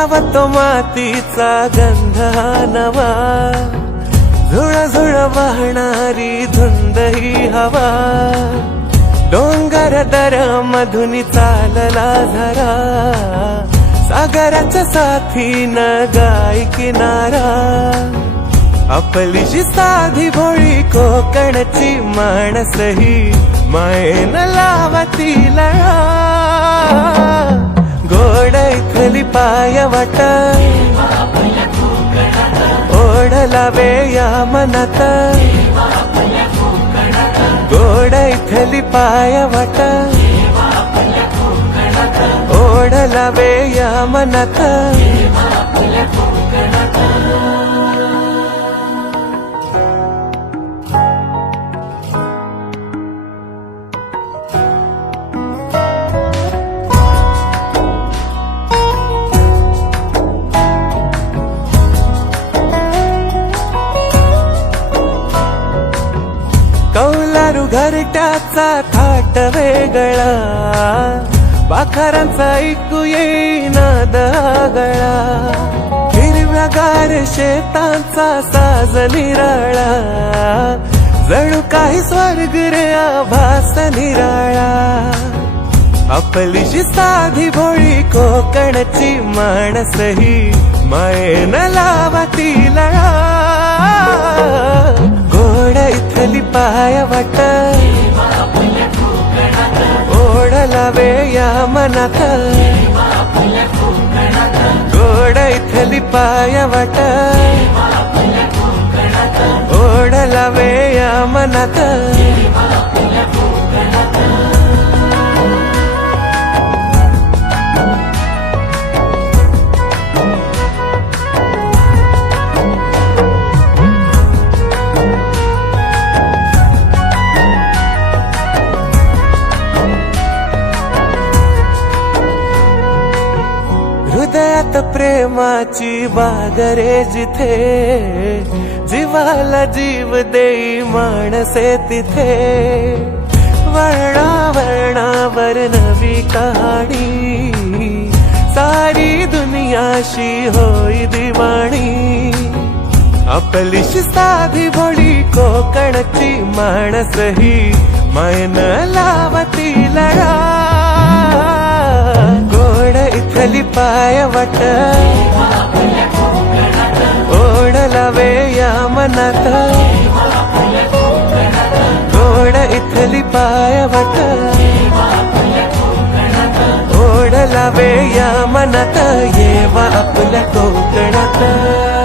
लावतो मातीचा गंध नवा. झुळ झुळ वाहणारी धुंद ही हवा. डोंगर दर मधुनी चालला झरा. सागराच्या साथीन गाय किनारा. आपलीशी साधी भोळी कोकणची माणसही मायेन लावती लळा. इथली पाय ओढला वे या मनात. गोड इथली पाय ओढला वे मनात. घरट्याचा थाट वेगळा. पाखरांचा ऐकू येईना दगळा हिरव्यागार शेतांचा साज निराळा. जणू काही स्वर्ग रे आभास निराळा. आपलीशी साधी भोळी कोकणची माणसही ही लावती लळा. इथली पाय वाट ओढला वे या मनात गोड इथली प्रेमाची बागरे जिथे जीवाला जीव देई माणसे तिथे. वर्णा वर्णावर नवी कहाणी सारी दुनियाशी होई दिवाणी. आपलीशी साधी भोळी कोकणची माणसही मैन लावती लढा पायवट पाय वाट. ओढला वे या मनात. ओढ इथली पायवट ओढला वे या मनात. येवा आपल्या कोकणात.